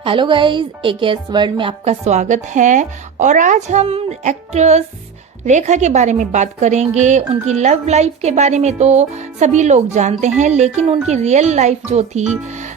Hello guys, AKS world में आपका स्वागत है। और आज हम एक्ट्रेस रेखा के बारे में बात करेंगे। उनकी लव लाइफ के बारे में तो सभी लोग जानते हैं, लेकिन उनकी रियल लाइफ जो थी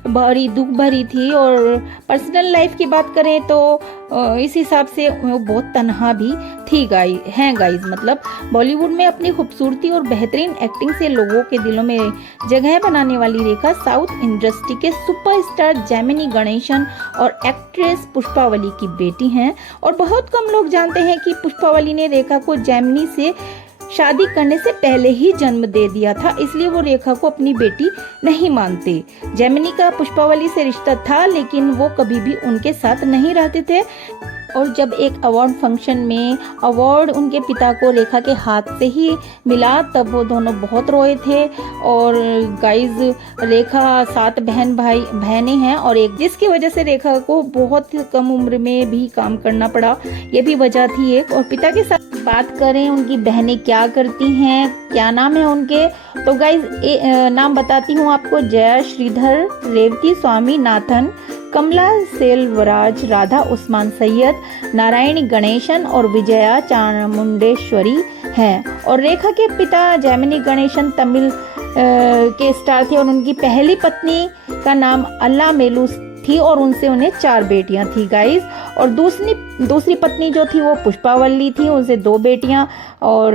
बड़ी दुख भरी थी। और पर्सनल लाइफ की बात करें तो इस हिसाब से वो बहुत तन्हा भी थी गाइस। मतलब बॉलीवुड में अपनी खूबसूरती और बेहतरीन एक्टिंग से लोगों के दिलों में जगह बनाने वाली रेखा साउथ इंडस्ट्री के सुपरस्टार जेमिनी गणेशन और एक्ट्रेस पुष्पावली की बेटी हैं। और बहुत कम लोग जानते हैं कि पुष्पावली ने रेखा को जेमिनी से शादी करने से पहले ही जन्म दे दिया था, इसलिए वो रेखा को अपनी बेटी नहीं मानते। जेमिनी का पुष्पावली से रिश्ता था, लेकिन वो कभी भी उनके साथ नहीं रहते थे। और जब एक अवार्ड फंक्शन में अवार्ड उनके पिता को रेखा के हाथ से ही मिला, तब वो दोनों बहुत रोए थे। और गाइज, रेखा 7 बहनें हैं और एक, जिसकी वजह से रेखा को बहुत कम उम्र में भी काम करना पड़ा, ये भी वजह थी एक। और पिता के साथ बात करें, उनकी बहनें क्या करती हैं, क्या नाम है उनके, तो गाइज नाम बताती हूँ आपको। जया, श्रीधर, रेवती, स्वामी नाथन, कमला, सेल्वराज, राधा उस्मान सैयद, नारायणी गणेशन और विजया चामुंडेश्वरी हैं। और रेखा के पिता जेमिनी गणेशन तमिल के स्टार थे और उनकी पहली पत्नी का नाम अल्ला मेलू थी और उनसे उन्हें 4 बेटियां थी गाइस। और दूसरी पत्नी जो थी वो पुष्पावली थी, उनसे 2 बेटियां और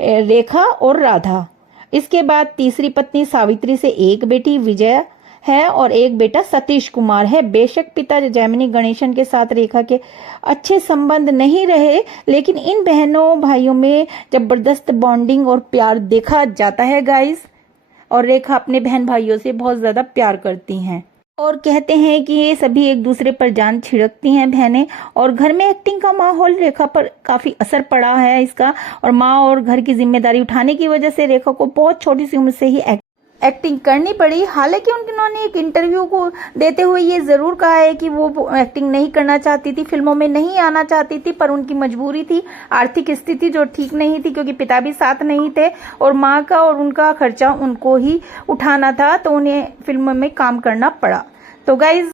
रेखा और राधा। इसके बाद तीसरी पत्नी सावित्री से 1 बेटी विजया है और 1 बेटा सतीश कुमार है। बेशक पिता जेमिनी गणेशन के साथ रेखा के अच्छे संबंध नहीं रहे, लेकिन इन बहनों भाइयों में जबरदस्त बॉन्डिंग और प्यार देखा जाता है गाइस। और रेखा अपने बहन भाइयों से बहुत ज्यादा प्यार करती हैं और कहते हैं कि ये सभी एक दूसरे पर जान छिड़कती हैं बहनें। और घर में एक्टिंग का माहौल रेखा पर काफी असर पड़ा है इसका। और माँ और घर की जिम्मेदारी उठाने की वजह से रेखा को बहुत छोटी सी उम्र से ही एक्टिंग करनी पड़ी। हालांकि उन्होंने एक इंटरव्यू को देते हुए ये जरूर कहा है कि वो एक्टिंग नहीं करना चाहती थी, फिल्मों में नहीं आना चाहती थी, पर उनकी मजबूरी थी, आर्थिक स्थिति जो ठीक नहीं थी, क्योंकि पिता भी साथ नहीं थे और माँ का और उनका खर्चा उनको ही उठाना था, तो उन्हें फिल्मों में काम करना पड़ा। तो गाइज,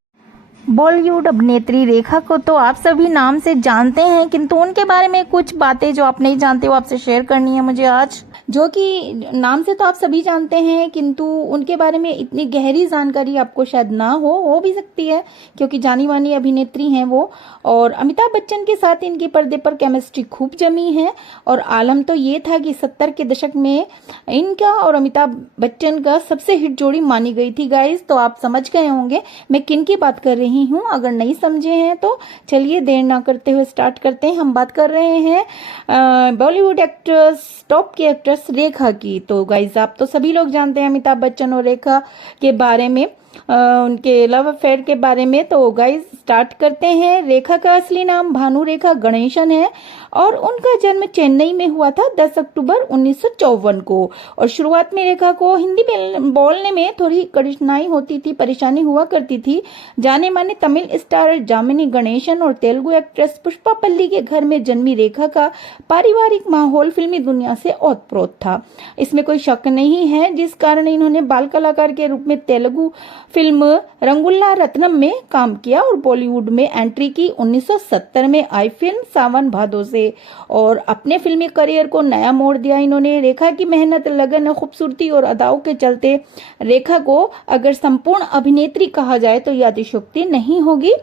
बॉलीवुड अभिनेत्री रेखा को तो आप सभी नाम से जानते हैं, किंतु उनके बारे में कुछ बातें जो आप नहीं जानते वो आपसे शेयर करनी है मुझे आज। जो कि नाम से तो आप सभी जानते हैं, किंतु उनके बारे में इतनी गहरी जानकारी आपको शायद ना हो भी सकती है, क्योंकि जानी मानी अभिनेत्री हैं वो। और अमिताभ बच्चन के साथ इनके पर्दे पर केमिस्ट्री खूब जमी है। और आलम तो ये था कि 70 के दशक में इनका और अमिताभ बच्चन का सबसे हिट जोड़ी मानी गई थी गाइस। तो आप समझ गए होंगे मैं किन की बात कर रही हूँ। अगर नहीं समझे हैं तो चलिए देर ना करते हुए स्टार्ट करते हैं। हम बात कर रहे हैं बॉलीवुड एक्ट्रेस, टॉप की एक्ट्रेस रेखा की। तो गाइस, आप तो सभी लोग जानते हैं अमिताभ बच्चन और रेखा के बारे में, उनके लव अफेयर के बारे में। तो गाइस, स्टार्ट करते हैं। रेखा का असली नाम भानु रेखा गणेशन है और उनका जन्म चेन्नई में हुआ था 10 अक्टूबर 1954 को। और शुरुआत में रेखा को हिंदी बोलने में थोड़ी कठिनाई होती थी, परेशानी हुआ करती थी। जाने माने तमिल स्टार जेमिनी गणेशन और तेलुगु एक्ट्रेस पुष्पापल्ली के घर में जन्मी रेखा का पारिवारिक माहौल फिल्मी दुनिया से ओतप्रोत था, इसमें कोई शक नहीं है, जिस कारण इन्होंने बाल कलाकार के रूप में तेलुगु फिल्म रंगुल्ला रत्नम में काम किया और बॉलीवुड में एंट्री की 1970 में आई फिल्म सावन भादो से और अपने फिल्मी करियर को नया मोड़ दिया इन्होंने। रेखा की मेहनत, लगन, खूबसूरती और अदाओं के चलते रेखा को अगर संपूर्ण अभिनेत्री कहा जाए तो यह अतिशयोक्ति नहीं होगी।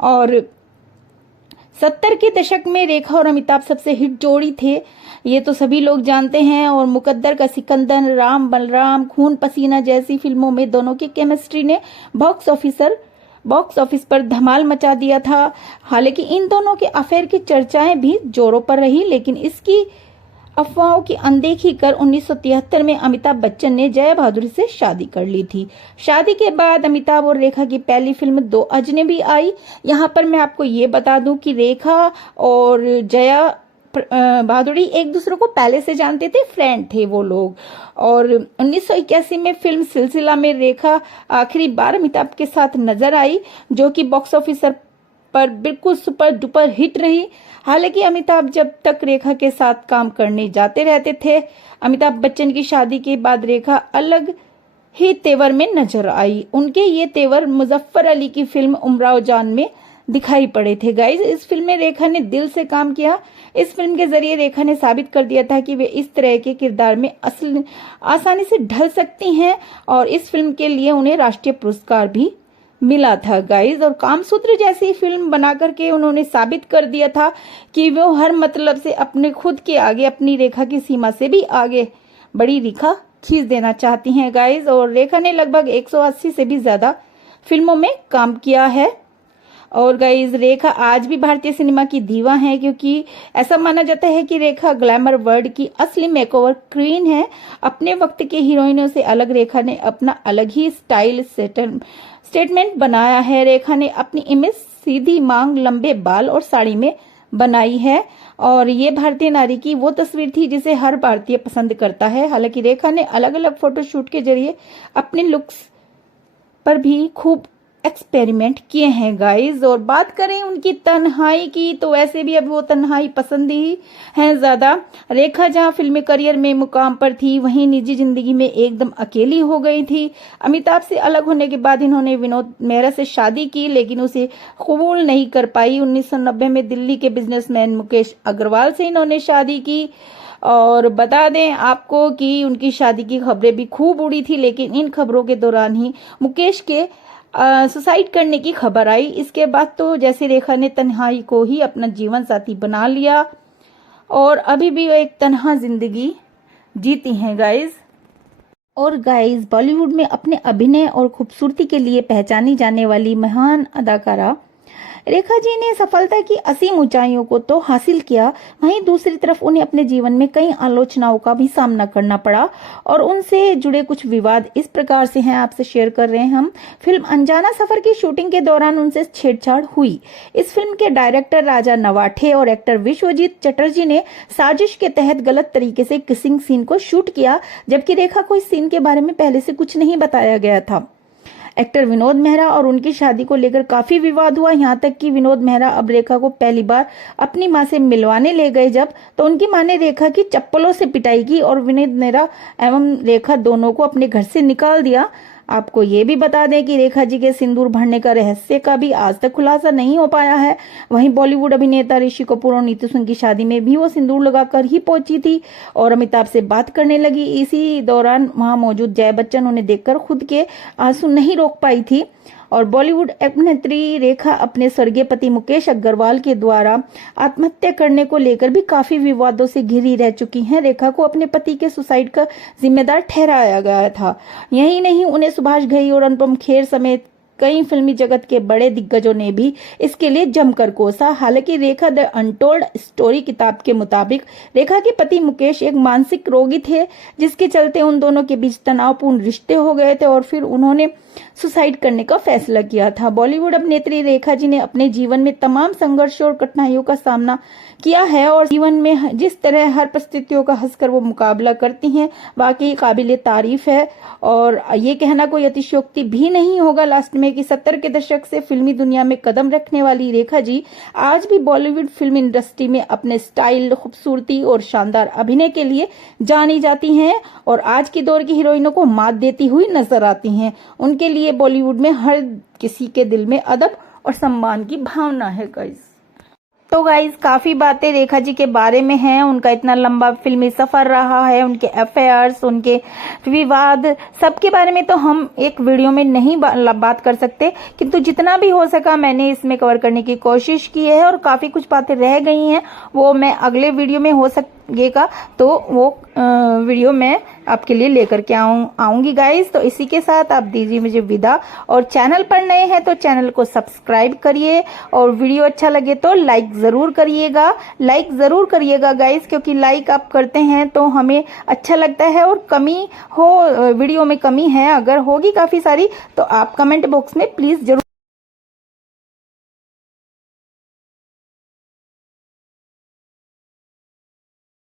और 70 के दशक में रेखा और अमिताभ सबसे हिट जोड़ी थे, ये तो सभी लोग जानते हैं। और मुकद्दर का सिकंदर, राम बलराम, खून पसीना जैसी फिल्मों में दोनों की केमिस्ट्री ने बॉक्स ऑफिस पर धमाल मचा दिया था। हालांकि इन दोनों के अफेयर की चर्चाएं भी जोरों पर रही, लेकिन इसकी अफवाहों की अनदेखी कर 1973 में अमिताभ बच्चन ने जया भादुरी से शादी कर ली थी। शादी के बाद अमिताभ और रेखा की पहली फिल्म 2 अजनबी आई। यहाँ पर मैं आपको ये बता दूं कि रेखा और जया भादुड़ी एक दूसरे को पहले से जानते थे, फ्रेंड थे वो लोग। और 1981 में फिल्म सिलसिला में रेखा आखिरी बार अमिताभ के साथ नजर आई, जो कि बॉक्स ऑफिस पर बिल्कुल सुपर डुपर हिट रही। हालांकि अमिताभ जब तक रेखा के साथ काम करने जाते रहते थे। अमिताभ बच्चन की शादी के बाद रेखा अलग ही तेवर में नजर आई। उनके ये तेवर मुजफ्फर अली की फिल्म उमराव जान में दिखाई पड़े थे। गाइज, इस फिल्म में रेखा ने दिल से काम किया। इस फिल्म के जरिए रेखा ने साबित कर दिया था कि वे इस तरह के किरदार में आसानी से ढल सकती हैं और इस फिल्म के लिए उन्हें राष्ट्रीय पुरस्कार भी मिला था। गाइज, और कामसूत्र जैसी फिल्म बना करके उन्होंने साबित कर दिया था कि वो हर मतलब से अपने खुद के आगे, अपनी रेखा की सीमा से भी आगे बड़ी रेखा खींच देना चाहती हैं। गाइज, और रेखा ने लगभग 180 से भी ज्यादा फिल्मों में काम किया है। और गाइज, रेखा आज भी भारतीय सिनेमा की दीवा है, क्योंकि ऐसा माना जाता है कि रेखा ग्लैमर वर्ल्ड की असली मेकओवर क्वीन है। अपने वक्त के हीरोइनों से अलग रेखा ने अपना अलग ही स्टाइल स्टेटमेंट बनाया है। रेखा ने अपनी इमेज सीधी मांग, लंबे बाल और साड़ी में बनाई है और ये भारतीय नारी की वो तस्वीर थी जिसे हर भारतीय पसंद करता है। हालांकि रेखा ने अलग अलग फोटोशूट के जरिए अपने लुक्स पर भी खूब एक्सपेरिमेंट किए हैं। गाइज, और बात करें उनकी तन्हाई की, तो वैसे भी अब वो तन्हाई पसंद ही है ज्यादा। रेखा जहां फिल्मी करियर में मुकाम पर थी, वहीं निजी जिंदगी में एकदम अकेली हो गई थी। अमिताभ से अलग होने के बाद इन्होंने विनोद मेहरा से शादी की, लेकिन उसे कबूल नहीं कर पाई। 1990 में दिल्ली के बिजनेसमैन मुकेश अग्रवाल से इन्होंने शादी की। और बता दें आपको कि उनकी शादी की खबरें भी खूब उड़ी थी, लेकिन इन खबरों के दौरान ही मुकेश के सुसाइड करने की खबर आई। इसके बाद तो जैसे रेखा ने तन्हाई को ही अपना जीवन साथी बना लिया और अभी भी वो एक तन्हा जिंदगी जीती हैं। गाइज, और गाइज, बॉलीवुड में अपने अभिनय और खूबसूरती के लिए पहचानी जाने वाली महान अदाकारा रेखा जी ने सफलता की असीम ऊंचाइयों को तो हासिल किया, वहीं दूसरी तरफ उन्हें अपने जीवन में कई आलोचनाओं का भी सामना करना पड़ा और उनसे जुड़े कुछ विवाद इस प्रकार से हैं, आपसे शेयर कर रहे हैं हम। फिल्म अनजाना सफर की शूटिंग के दौरान उनसे छेड़छाड़ हुई। इस फिल्म के डायरेक्टर राजा नवाठे और एक्टर विश्वजीत चटर्जी ने साजिश के तहत गलत तरीके से किसिंग सीन को शूट किया, जबकि रेखा को इस सीन के बारे में पहले से कुछ नहीं बताया गया था। एक्टर विनोद मेहरा और उनकी शादी को लेकर काफी विवाद हुआ, यहाँ तक कि विनोद मेहरा अब रेखा को पहली बार अपनी मां से मिलवाने ले गए जब, तो उनकी मां ने रेखा की चप्पलों से पिटाई की और विनोद मेहरा एवं रेखा दोनों को अपने घर से निकाल दिया। आपको ये भी बता दें कि रेखा जी के सिंदूर भरने का रहस्य का भी आज तक खुलासा नहीं हो पाया है। वहीं बॉलीवुड अभिनेता ऋषि कपूर और नीतू सिंह की शादी में भी वो सिंदूर लगाकर ही पहुंची थी और अमिताभ से बात करने लगी। इसी दौरान वहां मौजूद जया बच्चन उन्हें देखकर खुद के आंसू नहीं रोक पाई थी। और बॉलीवुड अभिनेत्री रेखा अपने स्वर्गीय पति मुकेश अग्रवाल के द्वारा आत्महत्या करने को लेकर भी काफी विवादों से घिरी रह चुकी हैं। रेखा को अपने पति के सुसाइड का जिम्मेदार ठहराया गया था। यही नहीं, उन्हें सुभाष घई और अनुपम खेर समेत कई फिल्मी जगत के बड़े दिग्गजों ने भी इसके लिए जमकर कोसा। हालांकि रेखा द अनटोल्ड स्टोरी किताब के मुताबिक रेखा के पति मुकेश एक मानसिक रोगी थे, जिसके चलते उन दोनों के बीच तनावपूर्ण रिश्ते हो गए थे और फिर उन्होंने सुसाइड करने का फैसला किया था। बॉलीवुड अभिनेत्री रेखा जी ने अपने जीवन में तमाम संघर्षों और कठिनाइयों का सामना किया है और जीवन में जिस तरह हर परिस्थितियों का हंसकर वो मुकाबला करती हैं, वाकई काबिले तारीफ है। और ये कहना कोई अतिशयोक्ति भी नहीं होगा लास्ट में कि 70 के दशक से फिल्मी दुनिया में कदम रखने वाली रेखा जी आज भी बॉलीवुड फिल्म इंडस्ट्री में अपने स्टाइल, खूबसूरती और शानदार अभिनय के लिए जानी जाती हैं और आज की दौर की हीरोइनों को मात देती हुई नजर आती हैं। उनके लिए बॉलीवुड में हर किसी के दिल में अदब और सम्मान की भावना है। गाइस, तो गाइज, काफी बातें रेखा जी के बारे में हैं। उनका इतना लंबा फिल्मी सफर रहा है, उनके अफेयर्स, उनके विवाद, सबके बारे में तो हम एक वीडियो में नहीं बात कर सकते, किंतु जितना भी हो सका मैंने इसमें कवर करने की कोशिश की है और काफी कुछ बातें रह गई हैं, वो मैं अगले वीडियो में हो सकेगा तो वो वीडियो मैं आपके लिए लेकर के आऊंगी। गाइज, तो इसी के साथ आप दीजिए मुझे विदा और चैनल पर नए हैं तो चैनल को सब्सक्राइब करिए और वीडियो अच्छा लगे तो लाइक जरूर करिएगा गाइज, क्योंकि लाइक आप करते हैं तो हमें अच्छा लगता है और कमी हो वीडियो में कमी है अगर होगी काफी सारी तो आप कमेंट बॉक्स में प्लीज जरूर